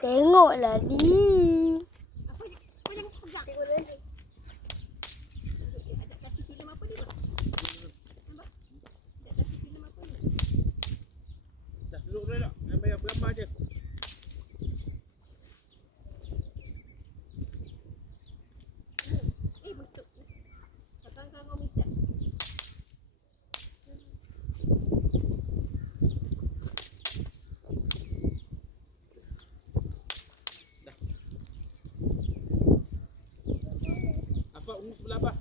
Tengoklah ni. Apa je? Kau jangan pegang. Tengok lagi. Ada kasih filem apa ni, Pak? Nampak? Ada kasih filem apa ni? Dah duduk dah tak? Yang bayar gambar je. Betul. Sekarang kau minta. Apa Umi sebelah apa?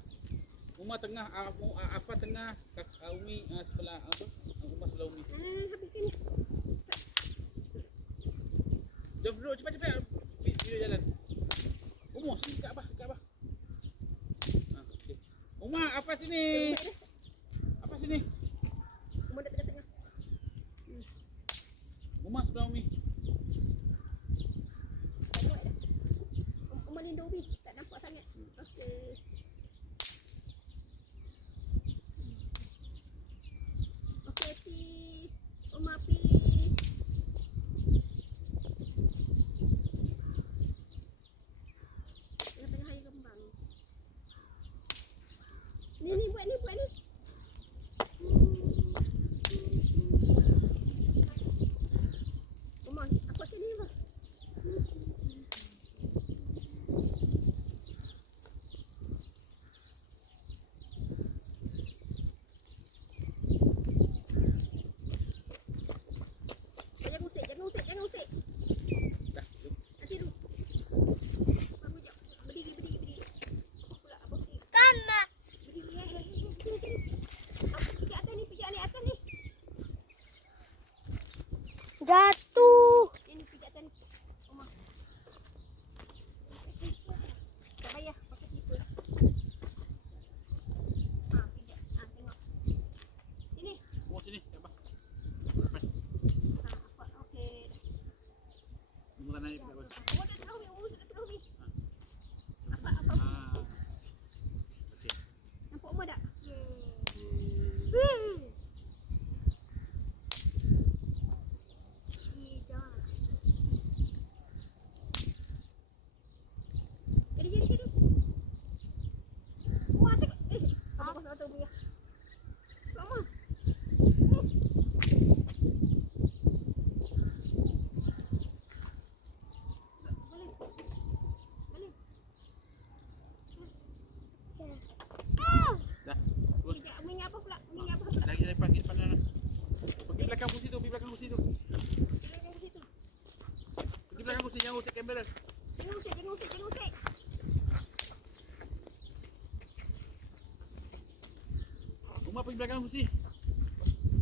Uma tengah, apa tengah, Umi sebelah apa? Uma sebelah Umi. Habis ni. Jom duduk cepat-cepat. Video jalan. Umur sini kat Abah, kat Abah. Okay. Uma, apa sini? Apa sini? Umar dah tengah-tengah. Uma sebelah Umi. Umar ni Dobi. Tak nampak sangat. Okey. Okey, peace. Umar, peace. Tengah-tengah air kembang. Ni buat ni. Umar, apa macam ni, Bang? Jangan usik. Dah, duduk. Nanti dulu. Bangun jap. Berdiri. Pula apa ni? Kana. Berdiri. Apa pijak atas ni. Jatuh. Ini pijak atas ni. Omah. Tak payah pakai slipper. Pijak. Tengok. Sini. Umur sini, kat Abah. Apa? Okey. Umur naik kat Abah. Oh, dah selau ni. Apa? Okey. Nampak Umar tak? Jadi. Wah, tengok. Apa pasal tu punya? Sama. Boleh. Dah. Kejap, minyak apa pula? Lagi depan sana. Pergi belakang kursi tu, pergi belakang kursi tu. Pergi belakang kursi, jangan usik kamera. Jangan usik. Umar pergi belakang kursi.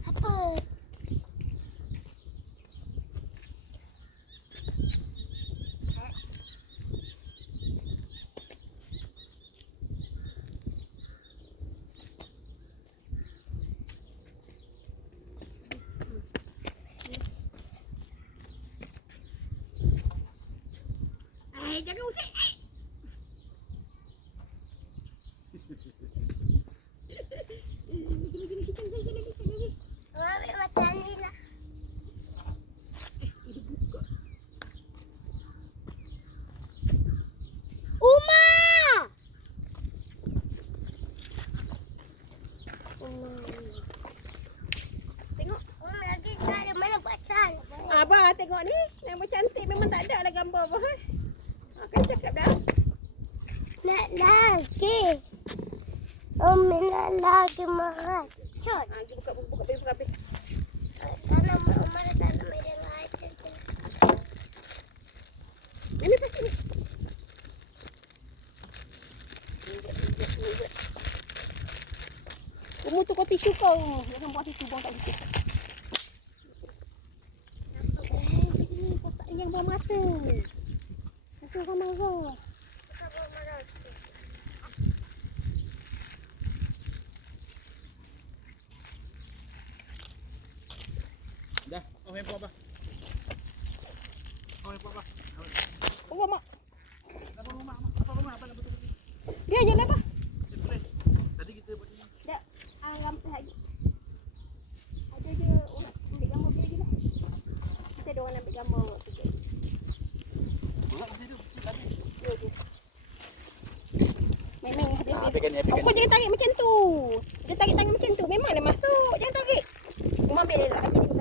Apa? Jangan usik. Gini. Ambil macam ni lah. Dia buka. Uma. Tengok. Uma lagi ada mana pasal? Abah tengok ni. Nampak cantik memang tak ada lah gambar apa. Kan cakap dah. Nak lagi. Umi nak lagi makan. Cot. Pergi buka habis. Tanam Uma dah tanam dengan air. Ini pasti ni. Umur tu kau tisu kau. Jangan buat tisu, buang kat situ. Yang buang mata. Itu kan marah. Dah, kau handphone Abah. Kau handphone Abah. Oh, mak. Apa rumah? Apa rumah? Apa nak betul-betul? Dia je lah, Pak. Boleh. Tadi kita buat ni. Tak. Rampas lagi. Ada je orang ambil gambar dia je lah. Kita ada orang ambil gambar waktu tu. Main-main habis. Habiskan ni, habiskan Kau jangan tarik macam tu. Dia tarik tangan macam tu. Memang dia masuk. Jangan tarik. Cuma ambil dia lah.